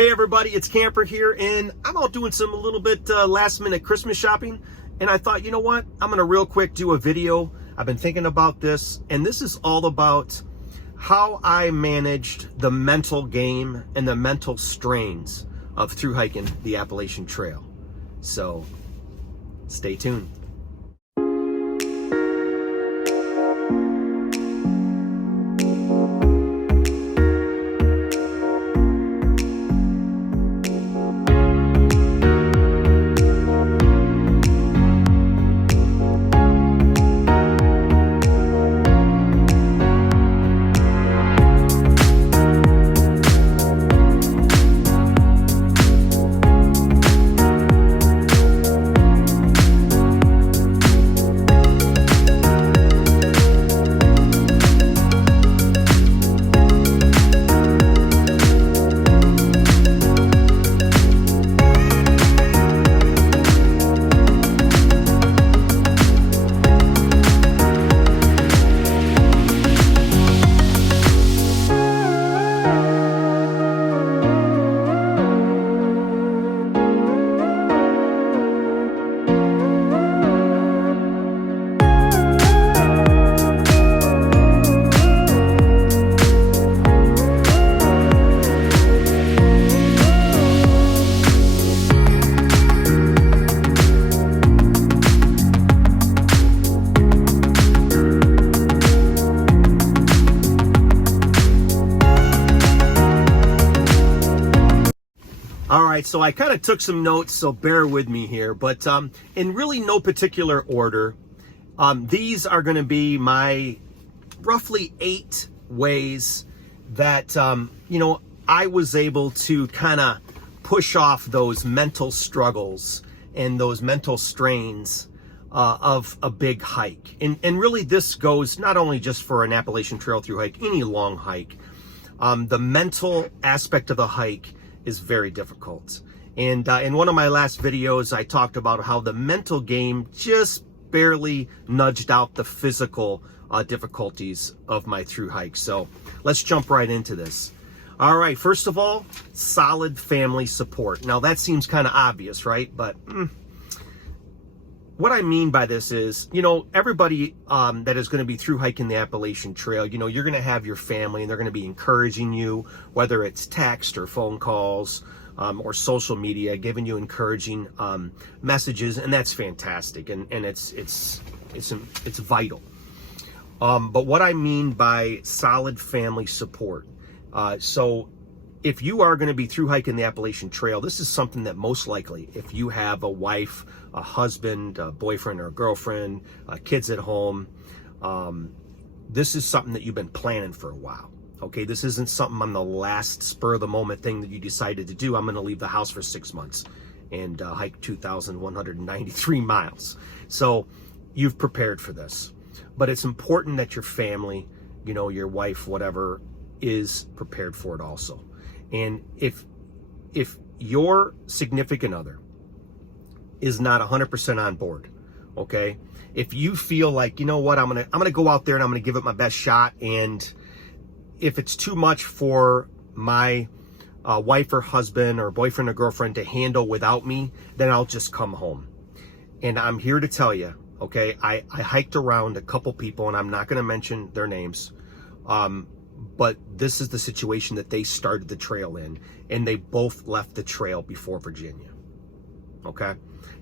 Hey everybody, it's Camper here, and I'm out doing some a little bit last minute Christmas shopping, and I thought, you know what, I'm gonna real quick do a video. I've been thinking about this, and this is all about how I managed the mental game and the mental strains of through hiking the Appalachian Trail. So stay tuned. All right, so I kind of took some notes, so bear with me here, but in really no particular order, these are going to be my roughly 8 ways that, I was able to kind of push off those mental struggles and those mental strains of a big hike. And really this goes not only just for an Appalachian Trail Thru-Hike, any long hike. The mental aspect of the hike is very difficult. And in one of my last videos, I talked about how the mental game just barely nudged out the physical difficulties of my through hike. So let's jump right into this. All right, first of all, solid family support. Now that seems kind of obvious, right? But what I mean by this is, everybody that is going to be through hiking the Appalachian Trail, you're going to have your family and they're going to be encouraging you, whether it's text or phone calls or social media, giving you encouraging messages, and that's fantastic, and it's vital. But what I mean by solid family support, so if you are going to be through hiking the Appalachian Trail, this is something that most likely, if you have a wife, a husband, a boyfriend or a girlfriend, kids at home, this is something that you've been planning for a while. Okay, this isn't something on the last spur of the moment thing that you decided to do. I'm going to leave the house for 6 months and hike 2,193 miles. So you've prepared for this, but it's important that your family, your wife, whatever, is prepared for it also. And if your significant other is not 100% on board, okay, if you feel like, you know what, I'm gonna go out there and I'm gonna give it my best shot, and if it's too much for my wife or husband or boyfriend or girlfriend to handle without me, then I'll just come home. And I'm here to tell you, okay, I hiked around a couple people, and I'm not gonna mention their names, but this is the situation that they started the trail in, and they both left the trail before Virginia. Okay?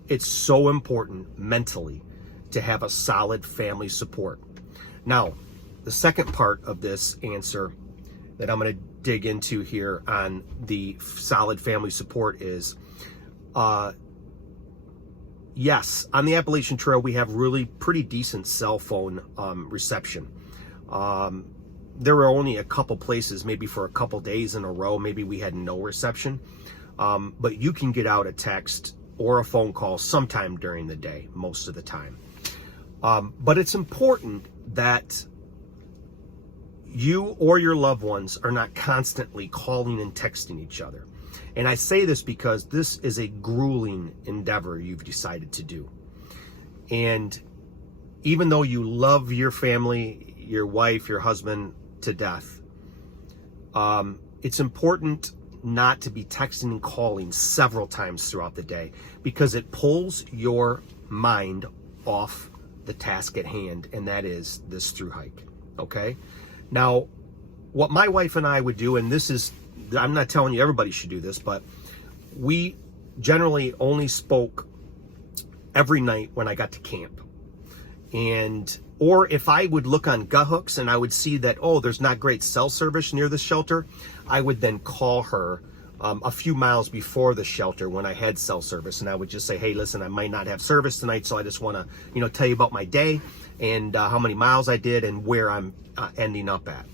It's so important mentally to have a solid family support. Now, the second part of this answer that I'm going to dig into here on the solid family support is, yes, on the Appalachian Trail, we have really pretty decent cell phone reception. There were only a couple places, maybe for a couple days in a row, maybe we had no reception, but you can get out a text or a phone call sometime during the day, most of the time. But it's important that you or your loved ones are not constantly calling and texting each other. And I say this because this is a grueling endeavor you've decided to do. And even though you love your family, your wife, your husband to death, it's important not to be texting and calling several times throughout the day, because it pulls your mind off the task at hand, and that is this through hike. Okay, now what my wife and I would do, and this is, I'm not telling you everybody should do this, but we generally only spoke every night when I got to camp. Or if I would look on gut hooks and I would see that, oh, there's not great cell service near the shelter, I would then call her a few miles before the shelter when I had cell service, and I would just say, hey, listen, I might not have service tonight, so I just want to, tell you about my day and how many miles I did and where I'm ending up at,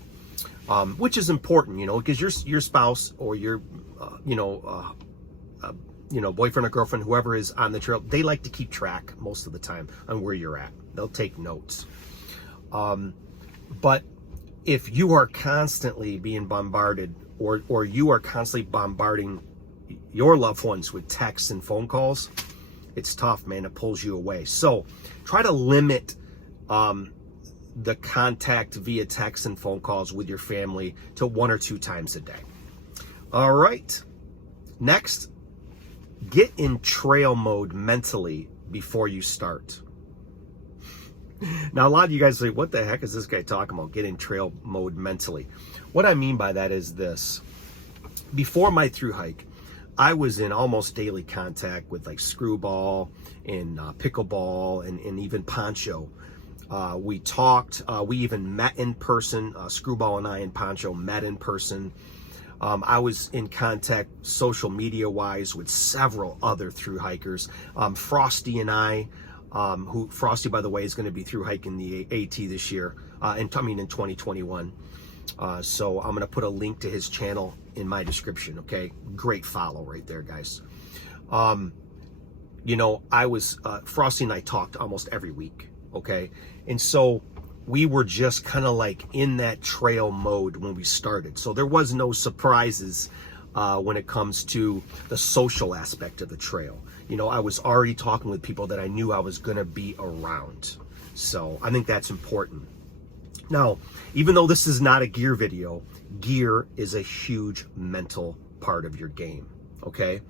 which is important, because your spouse or your, boyfriend or girlfriend, whoever is on the trail, they like to keep track most of the time on where you're at. They'll take notes. But if you are constantly being bombarded, or you are constantly bombarding your loved ones with texts and phone calls, it's tough, man. It pulls you away. So try to limit the contact via text and phone calls with your family to 1 or 2 times a day. All right. Next, get in trail mode mentally before you start. Now, a lot of you guys say, what the heck is this guy talking about? Get in trail mode mentally. What I mean by that is this. Before my through hike, I was in almost daily contact with like screwball and pickleball and even poncho. We talked, we even met in person. Screwball and I and Poncho met in person. I was in contact social media wise with several other through hikers. Frosty and I, who Frosty, by the way, is going to be through hiking the AT this year, in 2021. So I'm going to put a link to his channel in my description. Okay. Great follow right there, guys. Frosty and I talked almost every week. Okay. And so we were just kind of like in that trail mode when we started. So there was no surprises when it comes to the social aspect of the trail. I was already talking with people that I knew I was going to be around. So I think that's important. Now, even though this is not a gear video, gear is a huge mental part of your game. Okay.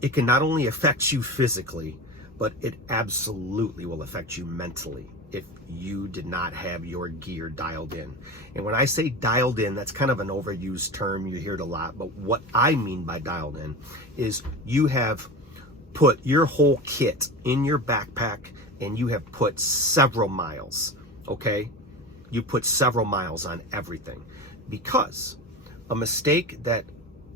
It can not only affect you physically, but it absolutely will affect you mentally if you did not have your gear dialed in. And when I say dialed in, that's kind of an overused term. You hear it a lot. But what I mean by dialed in is you have put your whole kit in your backpack and you have put several miles, okay? You put several miles on everything, because a mistake that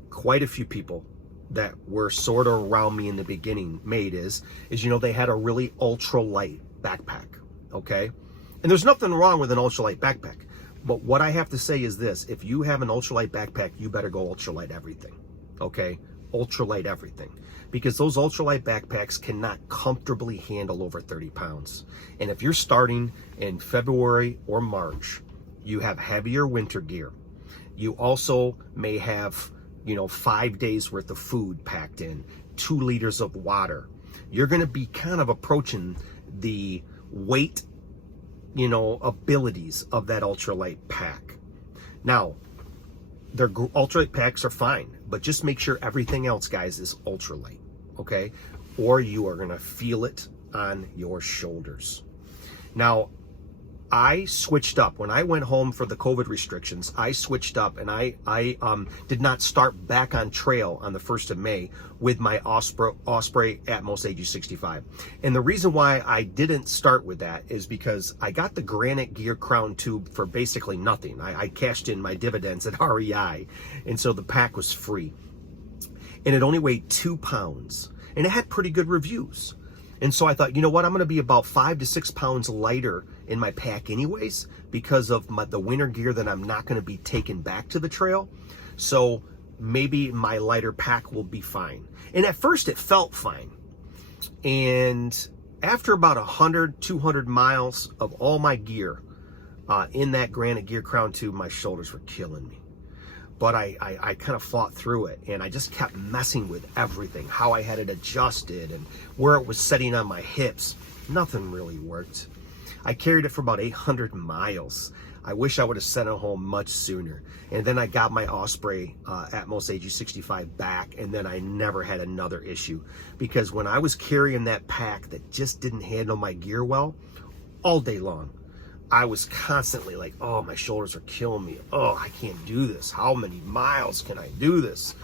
quite a few people that were sort of around me in the beginning made is they had a really ultra light backpack. Okay. And there's nothing wrong with an ultralight backpack. But what I have to say is this: if you have an ultralight backpack, you better go ultralight everything. Okay. Ultralight everything. Because those ultralight backpacks cannot comfortably handle over 30 pounds. And if you're starting in February or March, you have heavier winter gear. You also may have, 5 days worth of food packed in, 2 liters of water. You're going to be kind of approaching the weight, abilities of that ultralight pack. Now, their ultralight packs are fine, but just make sure everything else, guys, is ultralight, okay? Or you are going to feel it on your shoulders. Now, I switched up. When I went home for the COVID restrictions, I switched up, and I did not start back on trail on the 1st of May with my Osprey Atmos AG65. And the reason why I didn't start with that is because I got the Granite Gear Crown Tube for basically nothing. I cashed in my dividends at REI, and so the pack was free. And it only weighed 2 pounds, and it had pretty good reviews. And so I thought, you know what, I'm going to be about 5 to 6 pounds lighter in my pack anyways, because of the winter gear that I'm not going to be taking back to the trail. So maybe my lighter pack will be fine. And at first it felt fine. And after about 100, 200 miles of all my gear in that Granite Gear Crown Tube, my shoulders were killing me. But I kind of fought through it, and I just kept messing with everything, how I had it adjusted and where it was setting on my hips. Nothing really worked. I carried it for about 800 miles. I wish I would have sent it home much sooner. And then I got my Osprey Atmos AG65 back, and then I never had another issue. Because when I was carrying that pack that just didn't handle my gear well, all day long, I was constantly like, oh, my shoulders are killing me. Oh, I can't do this. How many miles can I do this?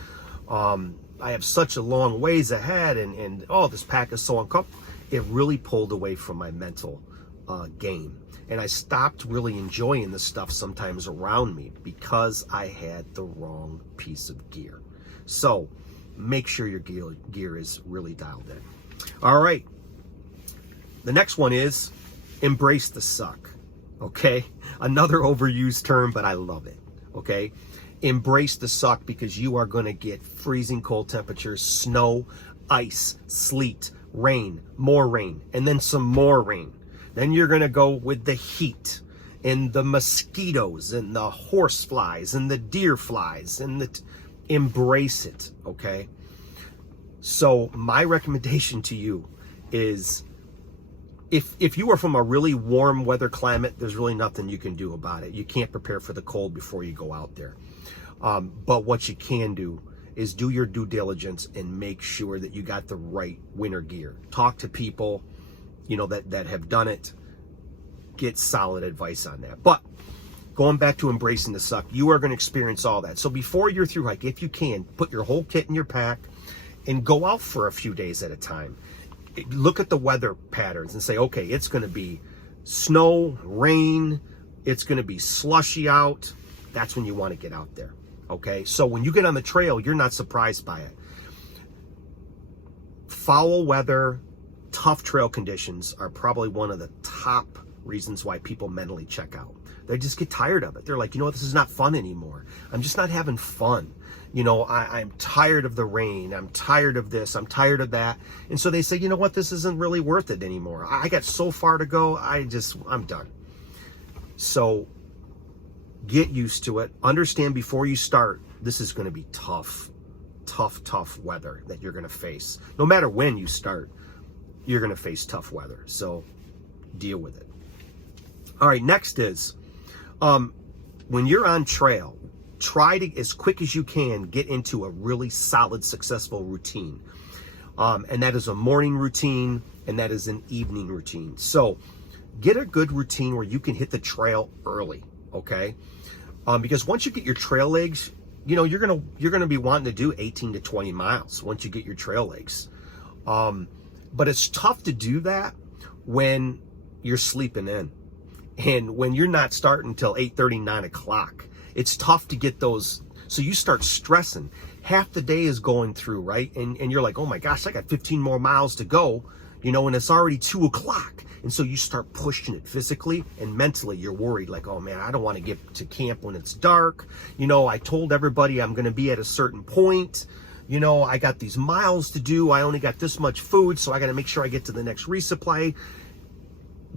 I have such a long ways ahead, and oh, this pack is so uncomfortable. It really pulled away from my mental game. And I stopped really enjoying the stuff sometimes around me because I had the wrong piece of gear. So make sure your gear is really dialed in. All right. The next one is embrace the suck. Okay. Another overused term, but I love it. Okay. Embrace the suck, because you are going to get freezing cold temperatures, snow, ice, sleet, rain, more rain, and then some more rain. Then you're going to go with the heat and the mosquitoes and the horse flies and the deer flies and embrace it, okay? So my recommendation to you is, if you are from a really warm weather climate, there's really nothing you can do about it. You can't prepare for the cold before you go out there. But what you can do is do your due diligence and make sure that you got the right winter gear. Talk to people, you know, that have done it. Get solid advice on that. But going back to embracing the suck, you are going to experience all that. So before your thru hike, if you can, put your whole kit in your pack and go out for a few days at a time. Look at the weather patterns and say, okay, it's going to be snow, rain, it's going to be slushy out. That's when you want to get out there. Okay, so when you get on the trail, you're not surprised by it. Foul weather, tough trail conditions are probably one of the top reasons why people mentally check out. They just get tired of it. They're like, you know what, this is not fun anymore. I'm just not having fun. You know, I'm tired of the rain. I'm tired of this. I'm tired of that. And so they say, you know what, this isn't really worth it anymore. I got so far to go. I'm done. So get used to it. Understand before you start, this is going to be tough weather that you're going to face. No matter when you start, you're going to face tough weather. So deal with it. All right, next is, when you're on trail, try to, as quick as you can, get into a really solid, successful routine. And that is a morning routine, and that is an evening routine. So get a good routine where you can hit the trail early, okay? Because once you get your trail legs, you know, you're gonna be wanting to do 18 to 20 miles once you get your trail legs. But it's tough to do that when you're sleeping in, and when you're not starting until 8:30, 9 o'clock. It's tough to get those. So you start stressing. Half the day is going through, right? And you're like, oh my gosh, I got 15 more miles to go, you know, and it's already 2 o'clock. And so you start pushing it physically and mentally. You're worried, like, oh man, I don't want to get to camp when it's dark. You know, I told everybody I'm going to be at a certain point. You know, I got these miles to do. I only got this much food, so I got to make sure I get to the next resupply.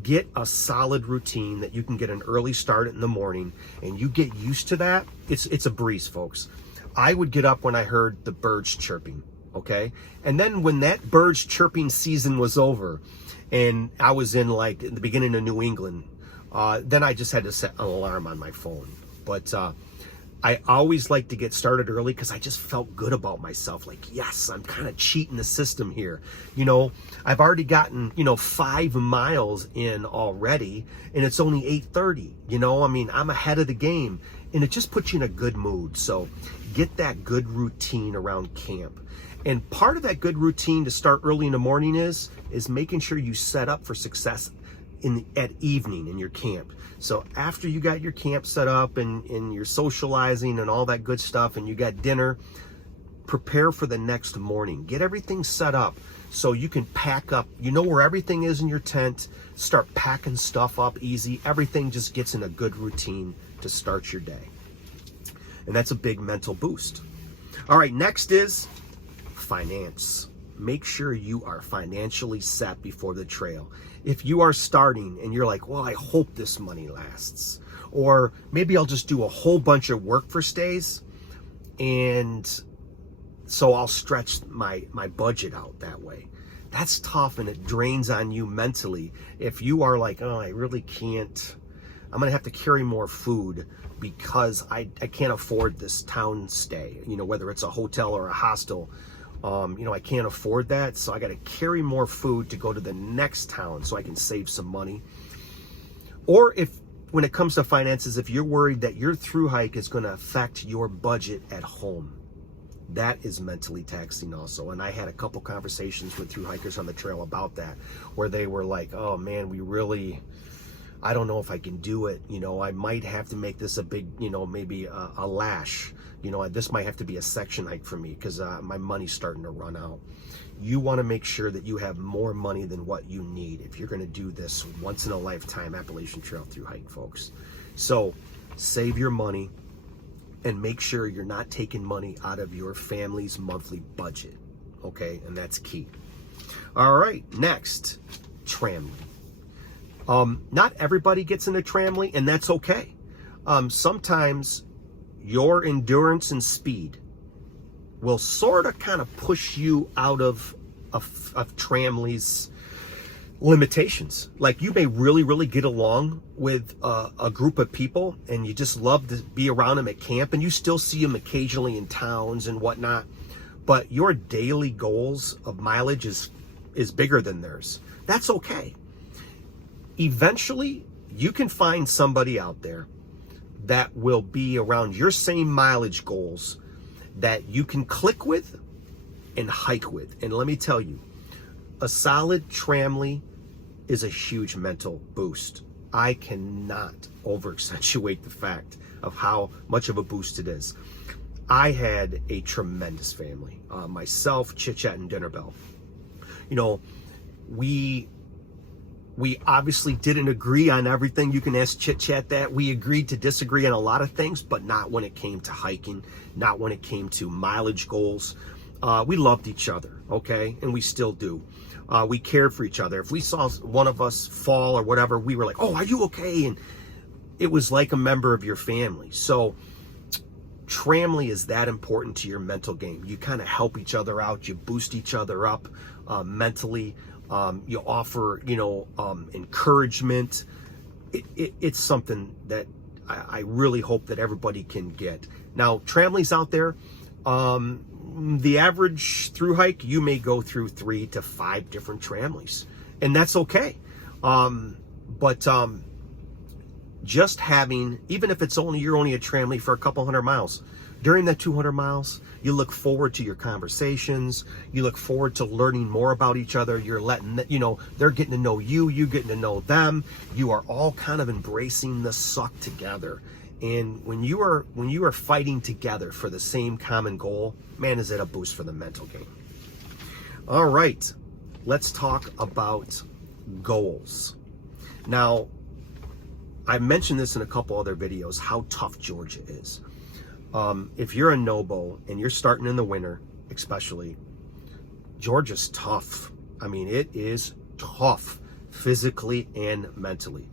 Get a solid routine that you can get an early start in the morning, and you get used to that. It's a breeze, folks. I would get up when I heard the birds chirping, okay? And then when that birds chirping season was over, and I was in like in the beginning of New England, then I just had to set an alarm on my phone. But I always like to get started early because I just felt good about myself. Like, yes, I'm kind of cheating the system here. You know, I've already gotten, 5 miles in already, and it's only 8:30. You know, I mean, I'm ahead of the game, and it just puts you in a good mood. So get that good routine around camp. And part of that good routine to start early in the morning is making sure you set up for success at evening in your camp. So after you got your camp set up and you're socializing and all that good stuff, and you got dinner, prepare for the next morning. Get everything set up so you can pack up. You know where everything is in your tent. Start packing stuff up easy. Everything just gets in a good routine to start your day. And that's a big mental boost. All right, next is finance. Make sure you are financially set before the trail. If you are starting and you're like, well, I hope this money lasts, or maybe I'll just do a whole bunch of work for stays, and so I'll stretch my budget out that way. That's tough, and it drains on you mentally. If you are like, oh, I really can't I'm going to have to carry more food because I can't afford this town stay, you know, whether it's a hotel or a hostel. You know, I can't afford that, so I got to carry more food to go to the next town so I can save some money. Or when it comes to finances, if you're worried that your thru hike is going to affect your budget at home, that is mentally taxing also. And I had a couple conversations with thru hikers on the trail about that, where they were like, oh man, I don't know if I can do it. You know, I might have to make this a big, you know, maybe a lash. You know, this might have to be a section hike for me because my money's starting to run out. You want to make sure that you have more money than what you need if you're going to do this once in a lifetime Appalachian Trail Thru-Hike, folks. So save your money and make sure you're not taking money out of your family's monthly budget. Okay, and that's key. All right, next, tramline. Not everybody gets into tramline, and that's okay. Sometimes your endurance and speed will sort of kind of push you out of tramline's limitations. Like, you may really get along with a group of people and you just love to be around them at camp, and you still see them occasionally in towns and whatnot, but your daily goals of mileage is bigger than theirs. That's okay. Eventually, you can find somebody out there that will be around your same mileage goals that you can click with and hike with. And let me tell you, a solid tramline is a huge mental boost. I cannot over accentuate the fact of how much of a boost it is. I had a tremendous family. Myself, Chit Chat, and Dinner Bell. You know, we obviously didn't agree on everything. You can ask Chit Chat that. We agreed to disagree on a lot of things, but not when it came to hiking, not when it came to mileage goals. We loved each other, okay? And we still do. We cared for each other. If we saw one of us fall or whatever, we were like, oh, are you okay? And it was like a member of your family. So tramline is that important to your mental game. You kind of help each other out. You boost each other up mentally. You offer, you know, encouragement. It's something that I really hope that everybody can get. Now, tramlines out there, the average thru hike, you may go through 3 to 5 different tramlines, and that's okay. But just having, even if you're only a tramline for a couple hundred miles, during that 200 miles, you look forward to your conversations. You look forward to learning more about each other. You're letting, you know, they're getting to know you. You getting to know them. You are all kind of embracing the suck together. And when you are fighting together for the same common goal, man, is it a boost for the mental game. All right, let's talk about goals. Now, I mentioned this in a couple other videos, how tough Georgia is. If you're a NOBO and you're starting in the winter, especially, Georgia's tough. I mean, it is tough physically and mentally.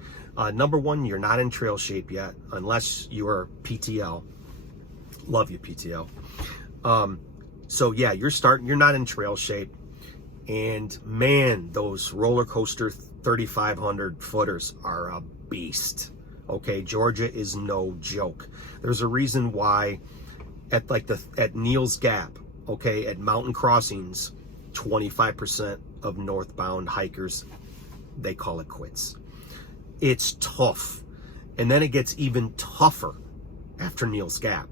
Number one, you're not in trail shape yet, unless you are PTL. Love you, PTL. So yeah, you're not in trail shape. And man, those roller coaster 3,500 footers are a beast. Okay, Georgia is no joke. There's a reason why at Neal's Gap, okay, at mountain crossings, 25% of northbound hikers, they call it quits. It's tough. And then it gets even tougher after Neal's Gap.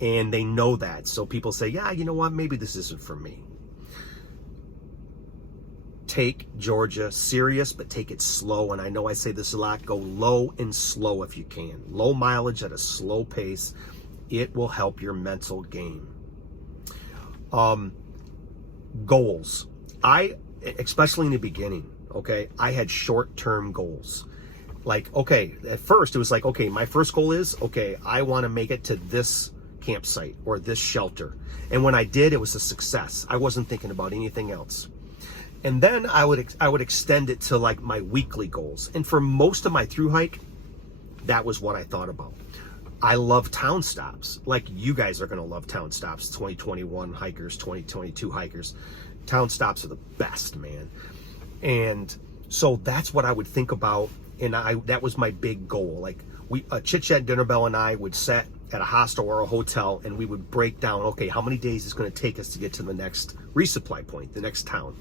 And they know that. So people say, yeah, you know what, maybe this isn't for me. Take Georgia serious, but take it slow. And I know I say this a lot, go low and slow if you can. Low mileage at a slow pace. It will help your mental game. Goals. Especially in the beginning, okay, I had short-term goals. Like, okay, at first it was like, okay, my first goal is, okay, I want to make it to this campsite or this shelter. And when I did, it was a success. I wasn't thinking about anything else. And then I would extend it to like my weekly goals. And for most of my thru hike, that was what I thought about. I love town stops. Like you guys are going to love town stops, 2021 hikers, 2022 hikers. Town stops are the best, man. And so that's what I would think about. And that was my big goal. Like Chit Chat Dinner Bell and I would sit at a hostel or a hotel, and we would break down, okay, how many days is going to take us to get to the next resupply point, the next town.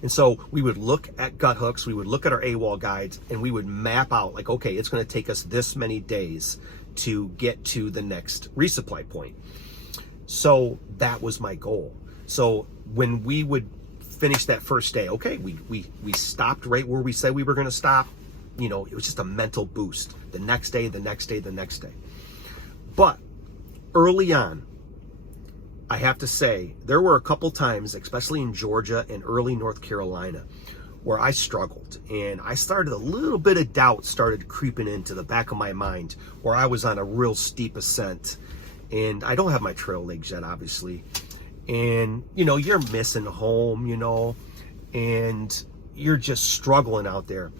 And so we would look at gut hooks, we would look at our AWOL guides, and we would map out, like, okay, it's going to take us this many days to get to the next resupply point. So that was my goal. So when we would finish that first day, okay, we stopped right where we said we were going to stop. You know, it was just a mental boost. The next day, the next day, the next day. But early on, I have to say, there were a couple times, especially in Georgia and early North Carolina, where I struggled. And I started a little bit of doubt started creeping into the back of my mind, where I was on a real steep ascent. And I don't have my trail legs yet, obviously. And, you know, you're missing home, you know, and you're just struggling out there.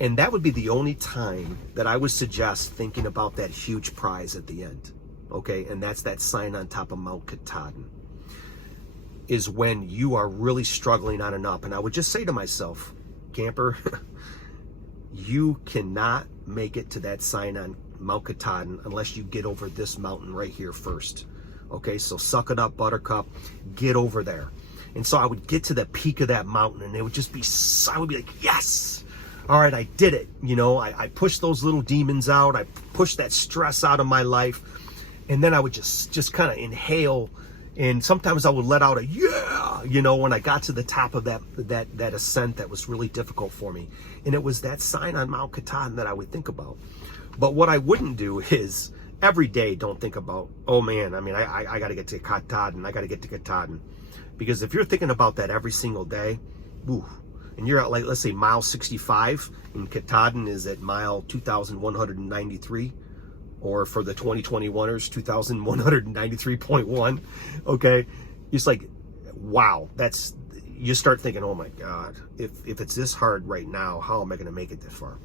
And that would be the only time that I would suggest thinking about that huge prize at the end, okay? And that's that sign on top of Mount Katahdin, is when you are really struggling on and up. And I would just say to myself, camper, you cannot make it to that sign on Mount Katahdin unless you get over this mountain right here first, okay? So suck it up, buttercup, get over there. And so I would get to the peak of that mountain, and it would just be, I would be like, yes! All right, I did it. You know, I pushed those little demons out. I pushed that stress out of my life. And then I would just kind of inhale. And sometimes I would let out a yeah, you know, when I got to the top of that ascent that was really difficult for me. And it was that sign on Mount Katahdin that I would think about. But what I wouldn't do is every day don't think about, oh man, I mean, I got to get to Katahdin. I got to get to Katahdin. Because if you're thinking about that every single day, woo, and you're at, like, let's say mile 65, and Katahdin is at mile 2,193, or for the 2021ers, 2,193.1, okay? It's like, wow, you start thinking, oh my God, if it's this hard right now, how am I gonna make it this far?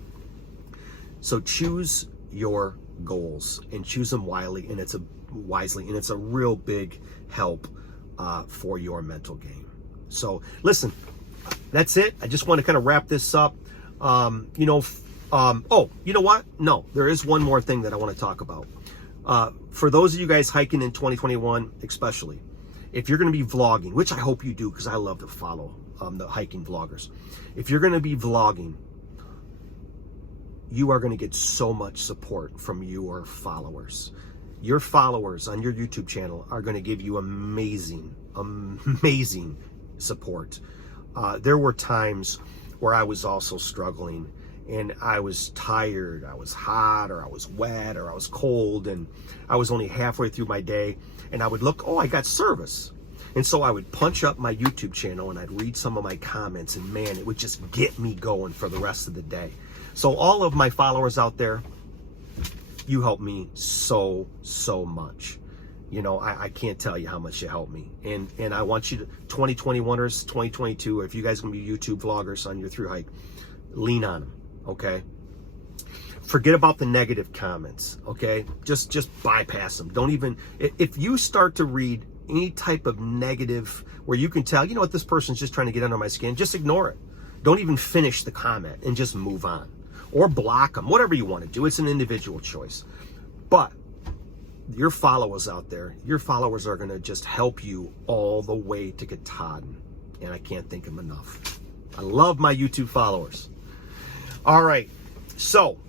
So choose your goals and choose them wisely, and it's a real big help for your mental game. So listen, that's it. I just want to kind of wrap this up. Oh, you know what? No, there is one more thing that I want to talk about. For those of you guys hiking in 2021, especially, if you're going to be vlogging, which I hope you do because I love to follow the hiking vloggers. If you're going to be vlogging, you are going to get so much support from your followers. Your followers on your YouTube channel are going to give you amazing support. There were times where I was also struggling, and I was tired, I was hot, or I was wet, or I was cold, and I was only halfway through my day, and I would look, oh, I got service. And so I would punch up my YouTube channel, and I'd read some of my comments, and man, it would just get me going for the rest of the day. So all of my followers out there, you help me so much. You know, I can't tell you how much you helped me. And I want you to, 2021ers, 2022, if you guys are going to be YouTube vloggers on your thru-hike, lean on them, okay? Forget about the negative comments, okay? Just bypass them. Don't even, if you start to read any type of negative where you can tell, you know what, this person's just trying to get under my skin, just ignore it. Don't even finish the comment and just move on. Or block them, whatever you want to do. It's an individual choice. But your followers out there, your followers are going to just help you all the way to Katahdin. And I can't thank them enough. I love my YouTube followers. All right. So,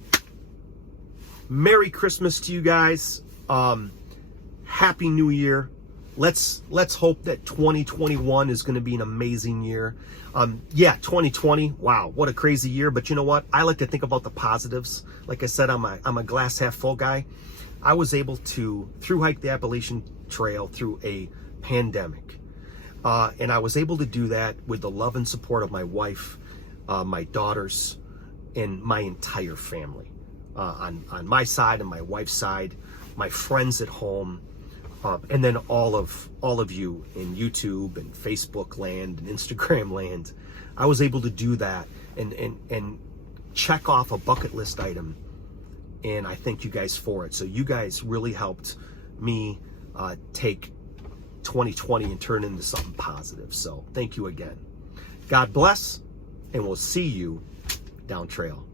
Merry Christmas to you guys. Happy New Year. Let's hope that 2021 is going to be an amazing year. Yeah, 2020, wow, what a crazy year. But you know what? I like to think about the positives. Like I said, I'm a glass half full guy. I was able to thru-hike the Appalachian Trail through a pandemic. And I was able to do that with the love and support of my wife, my daughters, and my entire family. On my side and my wife's side, my friends at home, and then all of you in YouTube and Facebook land and Instagram land. I was able to do that and check off a bucket list item, and I thank you guys for it. So you guys really helped me take 2020 and turn it into something positive. So thank you again. God bless, and we'll see you down trail.